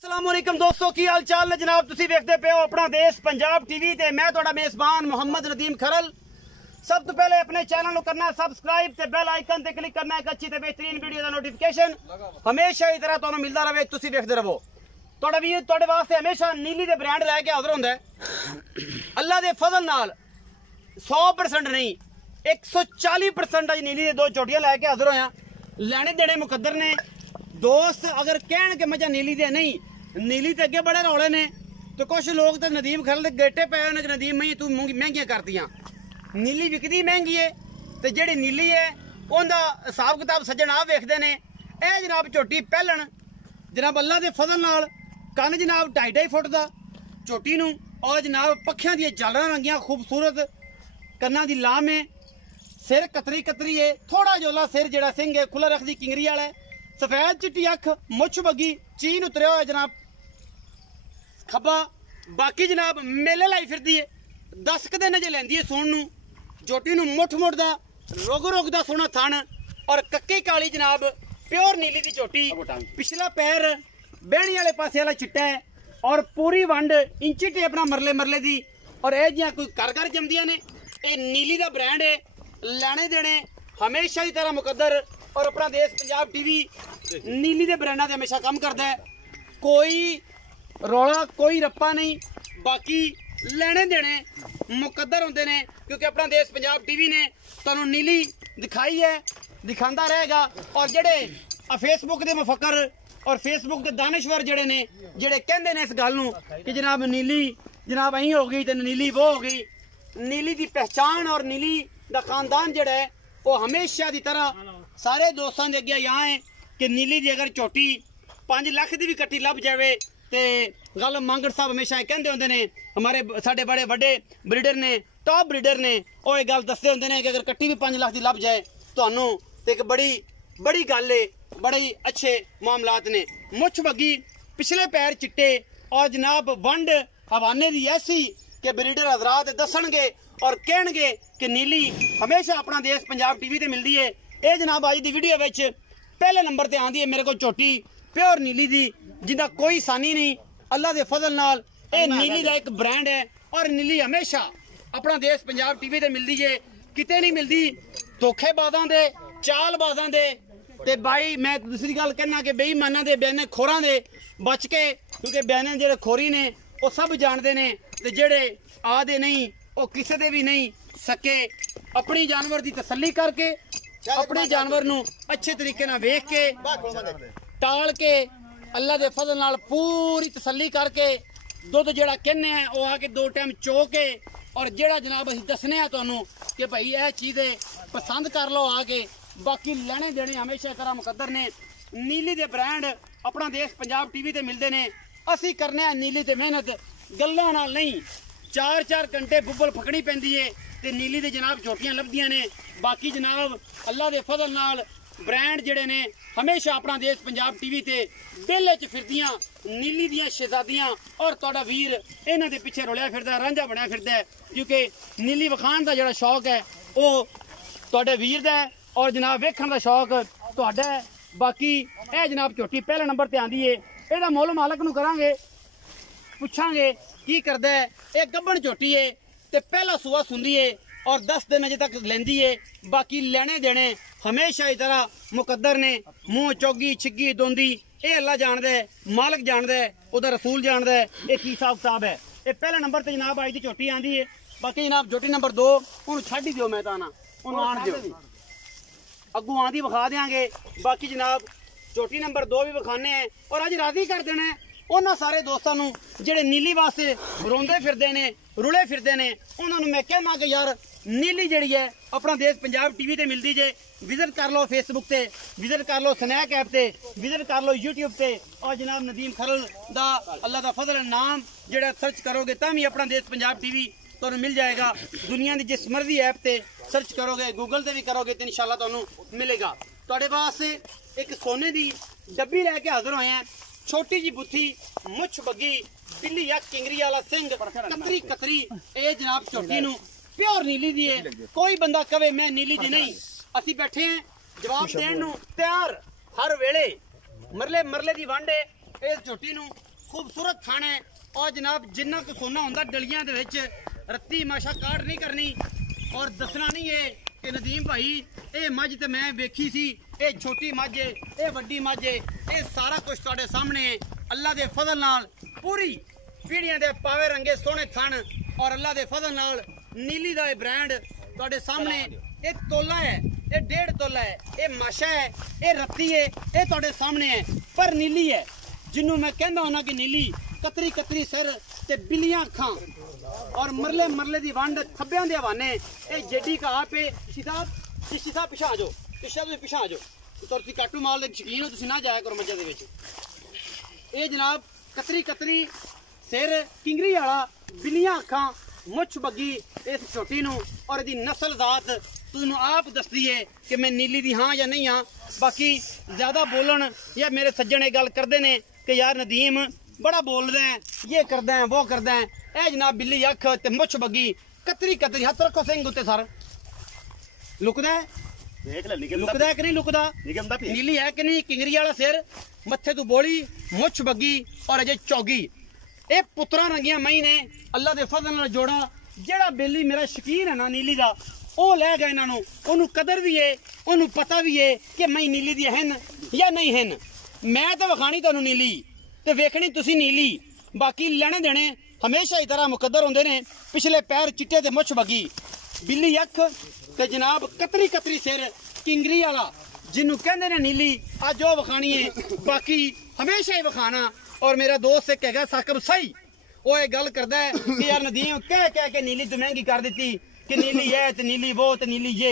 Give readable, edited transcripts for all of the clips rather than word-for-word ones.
अस्सलामुअलैकुम दोस्तों की हाल चाल ने जनाब तुसी देखते पे हो अपना देश पंजाब टीवी ते मैं तुहाडा मेजबान मोहम्मद नदीम खरल। सब तो पहले अपने चैनल को करना सबसक्राइब ते बेल आइकन ते क्लिक करना एक अच्छी ते बेहतरीन वीडियो का नोटिफिकेशन हमेशा ही तरह तुहानू मिलता रहे तुसी देखते रहो। तुहाडा भी तुहाडे वास्ते हमेशा नीली दे ब्रांड लैके हाजिर हुंदा है। अल्लाह दे फजल नाल 100% नहीं 140% अज नीली दे दो चोटियां लैके हाजिर होया। लैने देने मुकद्दर ने दोस्त अगर कहण के मजा नीली दे नहीं नीली ते अगे बड़े रौले ने तो कुछ लोग तो नदीम खरल दे गेटे पे ने नदीम मई तू महंगियां करतियां। नीली विकदी महंगी है ते जेड़ी नीली है उनदा हिसाब किताब सज्जन आ वेखदे ने। ए जनाब झोटी पहलन जनाब अल्लाह दे फजल नाल कन जनाब 2.5 फुट दा झोटी नू और जनाब पक्खियां दी झालरां रंगियां खूबसूरत कन्ना दी लाम है। सिर कतरी कतरी है थोड़ा जोला सिर जेड़ा सिंह है खुला रखदी किंगरी वाला है। सफेद चिट्टी अख मुछ बगी चीन उतरिया हुआ जनाब खब्बा बाकी जनाब मेले लाई फिरदी है 10 क दिन जे लैंदी है सोन नू झोटी नू मुठ मुठ दा रोग दा सोना थन और कक्की काली जनाब प्योर नीली दी झोटी। पिछला पैर बहनी वाले पासे वाला चिट्टा है और पूरी वंड इंची टेपना मरले मरले दी और ए जियां कोई घर जमदियां ने। ए नीली दा ब्रांड है लैने देने हमेशा ही तरह मुकद्दर और अपना देश पंजाब टीवी नीली दे ब्रांडा ते हमेशा काम करता है। कोई रौला कोई रप्पा नहीं बाकी लेने देने मुकद्दर होंदे ने क्योंकि अपना देश पंजाब टीवी ने तुहानू नीली दिखाई है दिखांदा रहेगा। और जेड़े फेसबुक दे मुफक्कर और फेसबुक दे दानिश्वर जेड़े ने जेड़े कहंदे ने इस गल नू कि जनाब नीली जनाब अहीं हो गई ते नीली वो हो गई। नीली दी पहचान और नीली दा खानदान जेड़ा है वो हमेशा दी तरह सारे दोस्तों के अगे यहाँ है कि नीली दी अगर झोटी 5 लाख की भी कट्टी लभ जाए तो गल मांगड़ साहब हमेशा कहते होंगे ने हमारे साडे बड़े बड़े ब्रीडर ने टॉप ब्रीडर ने वो एक गल दसते होंगे ने कि अगर कट्टी भी 5 लाख की लभ जाए तो एक बड़ी बड़ी गल है बड़े अच्छे मामलात ने। मुछ बगी पिछले पैर चिट्टे और जनाब वंड हवाने की ऐसी कि ब्रीडर हजरात दसणगे और कहणगे कि नीली हमेशा अपना देश पंजाब टीवी ते मिलती है। ये जनाब अज की वीडियो विच पहले नंबर ते आंदी है मेरे को झोटी प्योर नीली दी जिंदा कोई सानी नहीं अल्लाह दे फजल नाल। ये नीली का एक ब्रांड है और नीली हमेशा अपना देश पंजाब टीवी ते मिलती है किते नहीं मिलती धोखेबाजां दे चालबाजां दे ते भाई मैं दूसरी गल कहना कि बेईमानां दे बयाने खोरां दे बच के क्योंकि बयाने जेड़े खोरी ने वो सब जानते ने ते जेड़े आदे नहीं वो किसी दे भी नहीं सके। अपनी जानवर की तसल्ली करके अपने जानवर नू अच्छे तरीके नाल वेख के टाल के अल्लाह दे फजल नाल पूरी तसल्ली करके दुध जेड़ा कहने हैं वो आके 2 टाइम चो के और जेड़ा जनाब असीं दसने आ तुहानू कि भाई यह चीज़ पसंद कर लो आके बाकी लेने देने हमेशा करा मुकद्दर ने। नीली दे ब्रांड अपना देश पंजाब टीवी ते मिलते ने असीं करने नीली ते मेहनत गल्लां नाल नहीं 4-4 घंटे बुब्बल फकनी पैंदी है ते नीली दे जनाब झोटियां लभदियां ने। बाकी जनाब अल्लाह दे फजल नाल ब्रांड जेड़े ने हमेशा अपना देश पंजाब टीवी ते बेले च फिरदियां नीली दियां शहजादियां और तुहाडा वीर इन्हां दे पिछे रुलिया फिरदा रांझा बनया फिरदा है क्योंकि नीली वखाण दा जेड़ा शौक है वो तुहाडे वीर दा है और जनाब वेखण दा शौक तुहाडा है। बाकी ए जनाब झोटी पहले नंबर ते आंदी है इहदा मुल मालक नूं करांगे पुछांगे की करदा है। ये गब्बण झोटी है ते पहला सूआ सुंदी है और 10 दिन अजे तक लेंदी है। बाकी लेने देने हमेशा ही तरह मुकद्दर ने मुंह चौगी छिग्गी दोंदी ये अल्लाह जानदा है मालक जानदा है उदा रसूल जानदा है ये की हिसाब किताब है। ये पहले नंबर ते जनाब अज दी झोटी आंदी है। बाकी जनाब झोटी नंबर 2 उन्होंने छड्ड ही दिओ मैं तां ना उन्होंने आण दिओ अगू आंदी विखा देंगे। बाकी जनाब झोटी नंबर 2 भी विखाने हैं और अज राजी कर देना है उन्होंने सारे दोस्तों नूं जेड़े नीली वास्ते रोंदे फिरदे ने रुले फिरदे ने उन्होंने मैं कहना कि यार नीली जिहड़ी है अपना देश पंजाब टीवी ते मिलती जे विजिट कर लो फेसबुक ते विजिट कर लो स्नैक ऐप ते विजिट कर लो यूट्यूब ते और जनाब नदीम खरल दा अल्लाह दा फजल नाम जेड़ा सर्च करोगे तां भी अपना देश पंजाब टीवी तुहानू मिल जाएगा। दुनिया की जिस मर्जी ऐप ते सर्च करोगे गूगल ते भी करोगे तो इंशाल्लाह तुहानू मिलेगा। तुहाडे वास्ते एक सोने की डब्बी लैके हाजिर होए हैं छोटी जी बुत्थी मुछ बगी बिल्ली या किंगरी वाला सिंह कतरी कतरी ए जनाब झोटी नू प्योर नीली दी है। कोई बंदा कवे मैं नीली दी नहीं असी बैठे हैं जवाब देण नू तैयार हर वेले मरले मरले दी वंड है इस झोटी नू खूबसूरत थान है और जनाब जिन्ना को सोना होंदा डलियां दे विच रत्ती माशा काट नहीं करनी और दसना नहीं है कि नदीम भाई ये मझ तो मैं वेखी सी, ये छोटी मझ है, ये वड्डी मझ है, ये सारा कुछ तुहाडे सामने है। अल्लाह दे फजल नाल पूरी पीढ़ियां दे पावे रंगे सोने थन और अल्लाह दे फजल नाल नीली दा ब्रांड तुहाडे सामने। ये तोला है, ये 1.5 तोला है, ये माशा है, ये रत्ती है, ये तुहाडे सामने है। पर नीली है जिन्हों मैं कहंदा होना कि नीली कतरी कतरी सिर ते बिलियां अखां और मरले मरले दी वंड खब्बियां दे हवाने। ये जेडी का आप है चिश्ती साहब पिछा आ जाओ, पिछा आ जाओ तो तुसी काटू माल दे शकीन हो, तुसी ना जाया करो मज्जां दे विच। ये जनाब कतरी कतरी सिर किंगरी वाला बिलियां अखां मुछ बग्गी इस छोटी नूं और इहदी नस्ल जात तुहानू आप दसदी है कि मैं नीली दी हाँ या नहीं हाँ। बाकी ज्यादा बोलन या मेरे सज्जन ये गल करते ने कि यार नदीम बड़ा बोलदा है, ये करदा है, वो करदा है। ए जनाब बिल्ली अख ते मुछ बग्गी कतरी कतरी हथ रखो सिंह उत्ते सर लुकदा है, लुकदा है कि नहीं लुकदा, नीली है कि नहीं, किंगरी वाला सिर, मत्थे तू बोली, मुछ बग्गी और अजे चौगी। ये पुत्रा रंगिया मई ने अल्लाह दे फजल नाल जोड़ा। जेड़ा बेली मेरा शकीन है ना नीली दा ਉਹ ਲੈ ਗਿਆ ਇਹਨਾਂ ਨੂੰ, ਉਹਨੂੰ ਕਦਰ ਵੀ ਏ, ਉਹਨੂੰ ਪਤਾ ਵੀ ਏ ਕਿ ਮੈਂ ਨੀਲੀ ਦੀ ਹਨ ਜਾਂ ਨਹੀਂ ਹਨ। ਮੈਂ ਤਾਂ ਵਿਖਾਣੀ ਤੁਹਾਨੂੰ ਨੀਲੀ ਤੇ ਵੇਖਣੀ ਤੁਸੀਂ ਨੀਲੀ। ਬਾਕੀ ਲੈਣੇ ਦੇਣੇ ਹਮੇਸ਼ਾ ਹੀ ਤਰ੍ਹਾਂ ਮੁਕੱਦਰ ਹੁੰਦੇ ਨੇ। ਪਿਛਲੇ ਪੈਰ ਚਿੱਟੇ ਤੇ ਮੁੱਛ ਬਗੀ ਬਿੱਲੀ ਅੱਖ ਤੇ ਜਨਾਬ ਕਤਰੀ ਕਤਰੀ ਸਿਰ ਕਿੰਗਰੀ ਵਾਲਾ ਜਿਹਨੂੰ ਕਹਿੰਦੇ ਨੇ ਨੀਲੀ। ਅੱਜ ਉਹ ਵਿਖਾਣੀ ਏ, ਬਾਕੀ ਹਮੇਸ਼ਾ ਹੀ ਵਿਖਾਣਾ। और मेरा दोस्त एक हैगा साकिब सही, वो ये गल करदा है कि यार नदीम कह कह के नीली तो महंगी कर दी कि नीली है तो नीली वो तो नीली ये।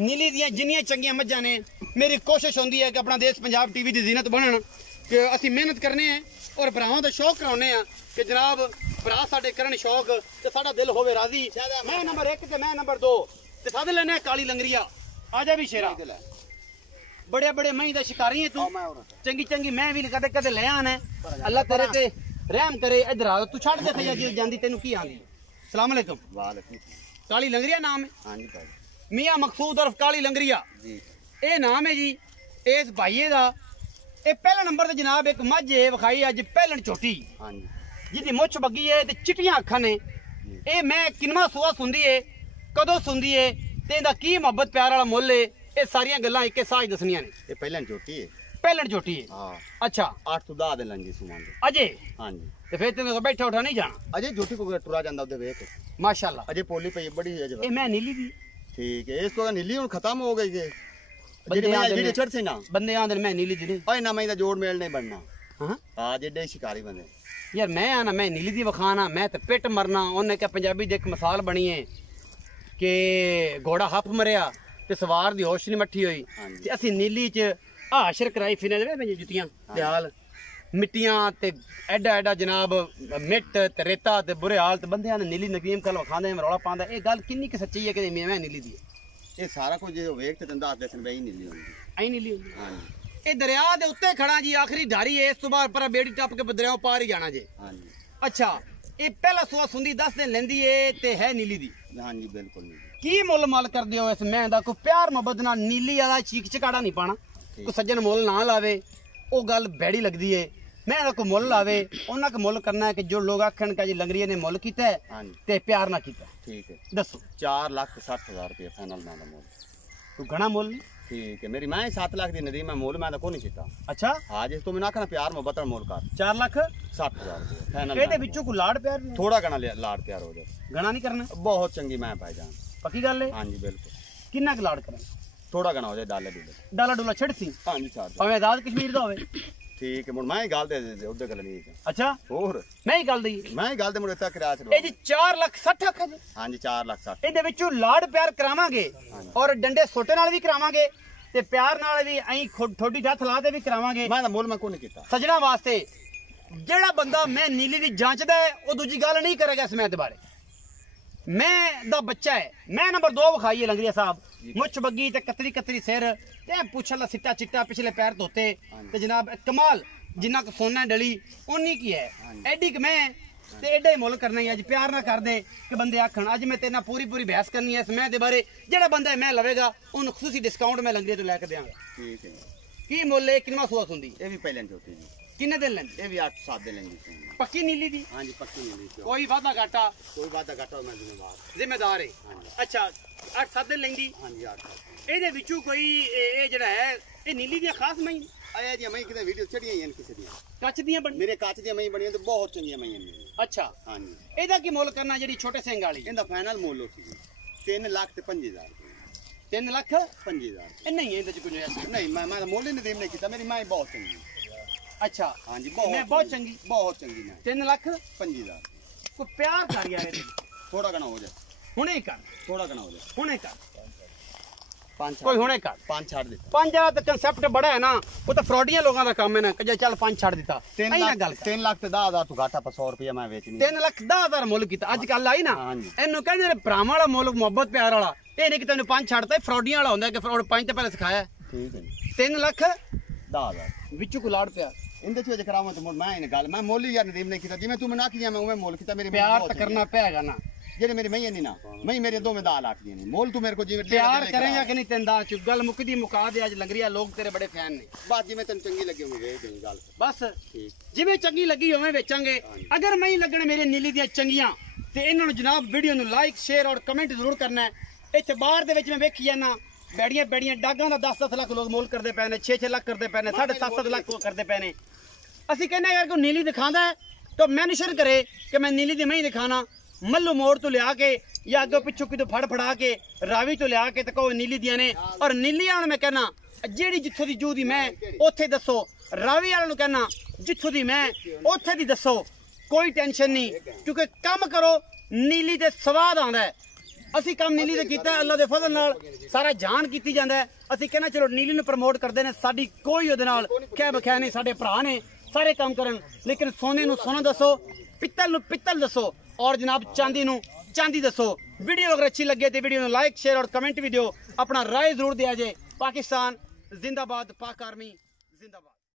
नीली दियां जिन्नियां चंगियां मज्जां ने मेरी कोशिश होंदी है कि अपना देश पंजाब टीवी की जीनत बनन कि असीं मेहनत करने हैं और भरावां दा शौक कराउने आ कि जनाब भरा साडे करन शौक ते साडा दिल होवे राजी। मैं नंबर 1 ते मैं नंबर 2 ते साध लेने काली लंगरिया। आजा भी शेरा बड़े बड़े मई दा शिकारी है तू, चंगी चंगी मैं भी कदे कदे ले आना। अल्लाह तेरे ते रहम करे। इधर आ तू छड़ दे सैया जी जांदी तेनू की आंदी। अस्सलाम वालेकुम। वालेकुम। काली लंगरिया नाम है? हां जी भाई, मियां मकसूद उर्फ काली लंगरिया जी ए नाम है जी इस भाईए दा। ए पहला नंबर ते जनाब एक मझ है विखाई अज पहलन छोटी। हां जी, जिहदी मुछ बग्गी है ते चिट्टियां अखां ने। ए मैं किनवा सुआ सुंदी है, कदों सुंदी है ते इंदा की मोहब्बत प्यार वाला मुल है, ये सारियां गल्लां इक्के साथ दसनियां ने। ये पहलन छोटी है, पहलन छोटी है। हां अच्छा 8 तो 10 दिन लंगी सुमान दे अजे। हां जी ते फिर तेरे को बैठा उठा नहीं जाना अजे झूठी को टुरा जांदा ओदे वेख माशाल्लाह अजे पोली पई बड़ी है। ए मैं नीली दी ठीक है, इसको नीली हुन खत्म हो गई है। जेडी चढ़ से ना बंदे आंदे मैं नीली दी नहीं ओए ना मैं दा जोड़ मेल नहीं बनना। हां हां जेडे शिकारी बंदे यार मैं आना मैं नीली दी वखाना मैं ते पिट मरना। ओने क्या पंजाबी दी एक मिसाल बनी है कि घोड़ा हप मरिया ते सवार दी होश नहीं मट्ठी होई ते असीं नीली च हाशर कराई फिरने दे जुतियां ते हाल मिट्टियां ते एडा एडा जनाब मिट ते रेता ते बुरे हाल ते बंदे ने नीली नगीम कल वखांदे रौला पांदा। ए गल किन्नी कि सच्ची है कि मैं नीली दी ये सारा कुछ जो वेख ते दंदा दस बई नीली होंदी आई नीली होंदी। हां जी ए दरिया दे उत्ते खड़ा जी आखिरी धारी है, इस तो बाद पर बेड़ी टप के दरिया पार ही जाना जे। हां जी अच्छा ए पहला सुआ सुंदी 10 दिन लेंदी है ते है नीली दी। हां जी बिल्कुल नीली की मुल मल कर दियो इस मैं दा को प्यार मोहब्बत नाल नीली वाला चीक चकाड़ा नहीं पाना। कोई सज्जन मुल ना लावे ओ गल बैड़ी लगदी है। मैं दा को मुल लावे उन्ना को मुल करना है कि जो लोग आखन का जी लंगरिया ने मुल कीता है ते प्यार ना कीता। ठीक है दसो 4,60,000 रुपया फाइनल ना मुल तू घना मुल नहीं ठीक है। मेरी मैं 7 लाख दी नदी मैं मुल मैं दा को नहीं कीता। अच्छा हां जी तू मैं आखना प्यार मोहब्बत मुल कर 4,60,000 रुपया फाइनल। एदे विचों को लाड़ प्यार थोड़ा घना लाड़ प्यार हो जाए घना नहीं करना बहुत चंगी मैं भाईजान पक्की गल है। हां जी बिल्कुल किन्ना क लाड़ करना थोड़ा घना हो जाए डाला डुला छड़ सी। हां जी छड़ भाਵੇਂ आजाद कश्मीर दा होवे ठीक है मुड़ मैं गल दे उधर गल नहीं है। अच्छा और मैं ही गल दी मैं ही गल दे मुड़ इतना किराया चलो ए जी 4,60,000 आखा जी। हां जी 4,60,000 ਇਹਦੇ ਵਿੱਚੋਂ ਲਾੜ ਪਿਆਰ ਕਰਾਵਾਂਗੇ ਔਰ ਡੰਡੇ ਸੋਟੇ ਨਾਲ ਵੀ ਕਰਾਵਾਂਗੇ ਤੇ ਪਿਆਰ ਨਾਲ ਵੀ ਐਂ ਥੋੜੀ ਹੱਥ ਲਾ ਦੇ ਵੀ ਕਰਾਵਾਂਗੇ। ਮੈਂ ਤਾਂ ਮੁੱਲ ਮੈਂ ਕੋਈ ਨਹੀਂ ਕੀਤਾ ਸਜਣਾ ਵਾਸਤੇ। ਜਿਹੜਾ ਬੰਦਾ ਮੈਂ ਨੀਲੀ ਦੀ ਜਾਂਚਦਾ ਹੈ ਉਹ ਦੂਜੀ ਗੱਲ ਨਹੀਂ ਕਰੇਗਾ ਇਸ ਮੈਂ ਦੇ ਬਾਰੇ। मैं दा बच्चा है मैं नंबर 2 विखाई है लंगरिया साहब मुछ बग्गी ते कतरी कतरी सिर ते पुछ ला सिट्टा चिट्टा पिछले पैर धोते ते जनाब कमाल जिन्ना को सोना डली उन्नी की है एडी कि मैं ते एडा ही मुल करना ही अज प्यार ना कर दे कि बंदे आखन अज मैं तेरे पूरी पूरी बहस करनी है इस मैं दे बारे। जेड़ा बंदा मैं लवेगा उन्हें खसूसी डिस्काउंट मैं लंगरिया तो लैके देंगा। ठीक है की मुल है किन्ना सुआ सुंदी ये भी पहले छोटी जी किन्ने दिन लेंदी? ये भी 8-7 दिन लेंदी। पक्की नीली दी? हाँ जी पक्की नीली। कोई वादा घाटा? कोई वादा घाटा मैं जिम्मेदार है। हाँ जी। अच्छा 8-7 दिन लेंदी? हाँ जी 8-7। ਇਹਦੇ ਵਿੱਚੋਂ ਕੋਈ ਇਹ ਜਿਹੜਾ ਹੈ ਇਹ ਨੀਲੀ ਦੀਆਂ ਖਾਸ ਮਈ ਆਇਆ ਜੀ ਮੈਂ ਕਿਤੇ ਵੀਡੀਓ ਚੜੀਆਂ ਹਨ ਕਿਸੇ ਦੀਆਂ ਕੱਚ ਦੀਆਂ ਬਣ ਮੇਰੇ ਕੱਚ ਦੀਆਂ ਮੈਂ ਬਣੀਆਂ ਤੇ ਬਹੁਤ ਚੰਗੀਆਂ ਮੈਂ ਨੇ। ਅੱਛਾ ਹਾਂ ਜੀ। ਇਹਦਾ ਕੀ ਮੁੱਲ ਕਰਨਾ ਜਿਹੜੀ ਛੋਟੇ ਸਿੰਘ ਵਾਲੀ? ਇਹਦਾ ਫਾਈਨਲ ਮੁੱਲ ਸੀ 3 ਲੱਖ ਤੇ 5000। 3 ਲੱਖ 5000 ਇਹ ਨਹੀਂ ਇਹਦੇ ਚ ਗੁੰਜਾਇਸ਼ ਨਹੀਂ। ਮੈਂ ਮੁੱਲ ਹੀ ਨਦੀਮ ਨੇ ਕੀਤਾ। ਮੇਰੀ ਮਾਂ ਬਹੁਤ ਚੰਗੀ। ਅੱਛਾ ਹਾਂ ਜੀ ਮੈਂ ਬਹੁਤ ਚੰਗੀ ਮੈਂ 3 ਲੱਖ 5000। ਕੋਈ ਪਿਆਰ ਕਰ ਯਾਰ ਇਹਦੇ ਥੋੜਾ ਘਣਾ ਹੋ ਜਾ। ਹੁਣੇ ਕਰ ਥੋੜਾ ਘਣਾ ਹੋ ਜਾ। ਹੁਣੇ ਕਰ 5 ਕੋਈ ਹੁਣੇ ਕਰ 5 ਛੱਡ ਦੇ। 5 ਵਾਲਾ ਤਾਂ ਕਨਸੈਪਟ ਬੜਾ ਹੈ ਨਾ। ਉਹ ਤਾਂ ਫਰਾਡੀਆਂ ਲੋਕਾਂ ਦਾ ਕੰਮ ਹੈ ਨਾ ਕਿ ਜੇ ਚੱਲ 5 ਛੱਡ ਦਿੱਤਾ। 3 ਐਂ ਨਾ ਲੱਖ ਗੱਲ ਕਰ। 3 ਲੱਖ ਤੇ 10,000 ਤੂੰ ਘਾਟਾ ਪਰ 100 ਰੁਪਏ ਮੈਂ ਵੇਚਣੀ। 3 ਲੱਖ 10,000 ਮੁੱਲ ਕੀਤਾ ਅੱਜ ਕੱਲ ਆਈ ਨਾ। ਹਾਂਜੀ। ਇਹਨੂੰ ਕਹਿੰਦੇ ਨੇ ਭਰਾਵਾਂ ਵਾਲਾ ਮੁੱਲ ਮੁਹੱਬਤ ਪਿਆਰ ਵਾਲਾ। ਇਹ ਨਹੀਂ ਕਿ ਤੈਨੂੰ 5 ਛੱਡਤਾ ਫਰਾਡੀਆਂ ਵਾਲਾ ਹੁੰਦਾ ਕਿ ਫਰਾਡ 5 ਤੇ ਪਹਿਲੇ ਸਿਖਾਇਆ। ਠੀਕ ਹੈ ਜੀ। 3 ਲੱਖ 10,000 ਵਿੱਚੋਂ ਕੋ ਲਾੜ ਪਿਆ ਇਹਦੇ ਚ ਕਰਾਵਾਂ ਤੇ ਮੈਂ ਇਹ ਗੱਲ ਮੈਂ ਮੁੱਲ ਹੀ ਯਾਰ ਨਦੀਮ ਨੇ ਕੀਤਾ। ਜਿਵੇਂ ਤੂੰ ਮਨਾ ਕੀਆ ਮੈਂ ਉਵੇਂ ਮੁੱਲ ਕੀਤਾ। ਮੇਰੇ ਪਿਆਰ ਤਾਂ ਕਰਨਾ ਪੈਗਾ ਨਾ। ਜਿਹੜੇ ਮੇਰੇ ਮਈਆਂ ਨਹੀਂ ਨਾ ਮੈਂ ਮੇਰੇ ਦੋ ਮੈਂ 10 ਲੱਖ ਦੀਆਂ ਨੇ ਮੁੱਲ ਤੂੰ ਮੇਰੇ ਕੋ ਜਿਵੇਂ ਪਿਆਰ ਕਰੇਗਾ ਕਿ ਨਹੀਂ ਤੈਨੂੰ ਦਾ ਚ ਗੱਲ ਮੁੱਕਦੀ ਮੁਕਾ ਦੇ। ਅੱਜ ਲੰਗਰੀਆ ਲੋਕ ਤੇਰੇ ਬੜੇ ਫੈਨ ਨੇ। ਬਾਤ ਜਿਵੇਂ ਤੈਨੂੰ ਚੰਗੀ ਲੱਗੀ ਹੋਵੇ ਵੇਚ ਦੇ ਗੱਲ ਬਸ ਠੀਕ। ਜਿਵੇਂ ਚੰਗੀ ਲੱਗੀ ਉਵੇਂ ਵੇਚਾਂਗੇ। ਅਗਰ ਮੈਂ ਲੱਗਣ ਮੇਰੇ ਨੀਲੀ ਦੀਆਂ ਚੰਗੀਆਂ ਤੇ ਇਹਨਾਂ ਨੂੰ ਜਨਾਬ ਵੀਡੀਓ ਨੂੰ ਲਾਈਕ ਸ਼ੇਅਰ ਔਰ ਕਮੈਂਟ ਜ਼ਰੂਰ ਕਰਨਾ ਹੈ। ਇੱਥੇ ਬਾਹਰ ਦੇ ਵਿੱਚ ਮੈਂ ਵੇਖੀ ਜਾਣਾ ਬੈੜੀਆਂ ਡਾਗਾਂ ਦਾ 10-10 ਲੱਖ ਲੋਕ ਮੁੱਲ ਕਰਦੇ ਪਏ ਨੇ। 6-6 ਲੱਖ ਕਰਦੇ ਪਏ ਨੇ। 7.5 ਲੱਖ ਕਰਦੇ ਪਏ ਨੇ। ਅਸੀਂ ਕਹਿੰਦੇ ਅਗਰ ਕੋਈ ਨੀਲੀ ਦਿਖਾਉਂਦਾ ਹੈ ਤਾਂ ਮੈਂਸ਼ਨ ਕਰੇ ਕਿ ਮੈਂ ਨੀਲੀ ਦੀ ਮੈਂ ਹੀ ਦਿਖਾਣਾ। ਮੱਲੂ ਮੋੜ ਤੋਂ ਲਿਆ ਕੇ ਜਾਂ ਅੱਗੇ ਪਿੱਛੋਂ ਕਿਤੋਂ ਫੜਾ ਕੇ ਰਾਵੀ ਤੋਂ ਲਿਆ ਕੇ ਤੇ ਕੋਈ ਨੀਲੀ ਦੀਆਂ ਨੇ। ਔਰ ਨੀਲੀਆਂ ਨੂੰ ਮੈਂ ਕਹਿਣਾ ਜਿਹੜੀ ਜਿੱਥੋਂ ਦੀ ਜੂ ਦੀ ਮੈਂ ਉੱਥੇ ਦੱਸੋ। ਰਾਵੀ ਵਾਲਿਆਂ ਨੂੰ ਕਹਿਣਾ ਜਿੱਥੋਂ ਦੀ ਮੈਂ ਉੱਥੇ ਦੀ ਦੱਸੋ। ਕੋਈ ਟੈਨਸ਼ਨ ਨਹੀਂ ਕਿਉਂਕਿ ਕੰਮ ਕਰੋ ਨੀਲੀ ਤੇ ਸਵਾਦ ਆਉਂਦਾ ਹੈ। ਅਸੀਂ ਕੰਮ ਨੀਲੀ ਤੇ ਕੀਤਾ ਅੱਲਾ ਦੇ ਫਜ਼ਲ ਨਾਲ ਸਾਰਾ ਜਾਨ ਕੀਤੀ ਜਾਂਦਾ ਹੈ। ਅਸੀਂ ਕਹਿੰਦੇ ਚਲੋ ਨੀਲੀ ਨੂੰ ਪ੍ਰਮੋਟ ਕਰਦੇ ਨੇ। ਸਾਡੀ ਕੋਈ ਉਹਦੇ ਨਾਲ ਕਹਿ ਬਖਿਆ ਨਹੀਂ। ਸਾਡੇ ਭਰਾ ਨੇ ਸਾਰੇ ਕੰਮ ਕਰਨ ਲੇਕਿਨ ਸੋਨੇ ਨੂੰ ਸੋਨਾ ਦੱਸੋ ਪਿੱਤਲ ਨੂੰ ਪਿੱਤਲ ਦੱਸੋ ਔਰ ਜਨਾਬ ਚਾਂਦੀ ਨੂੰ ਚਾਂਦੀ ਦੱਸੋ। ਵੀਡੀਓ ਅਗਰ ਅੱਛੀ ਲੱਗੇ ਤੇ ਵੀਡੀਓ ਨੂੰ ਲਾਈਕ ਸ਼ੇਅਰ ਔਰ ਕਮੈਂਟ ਵੀ ਦਿਓ। ਆਪਣਾ ਰਾਏ ਜ਼ਰੂਰ ਦਿਆ ਜੇ। ਪਾਕਿस्तान जिंदाबाद। पाक आर्मी जिंदाबाद।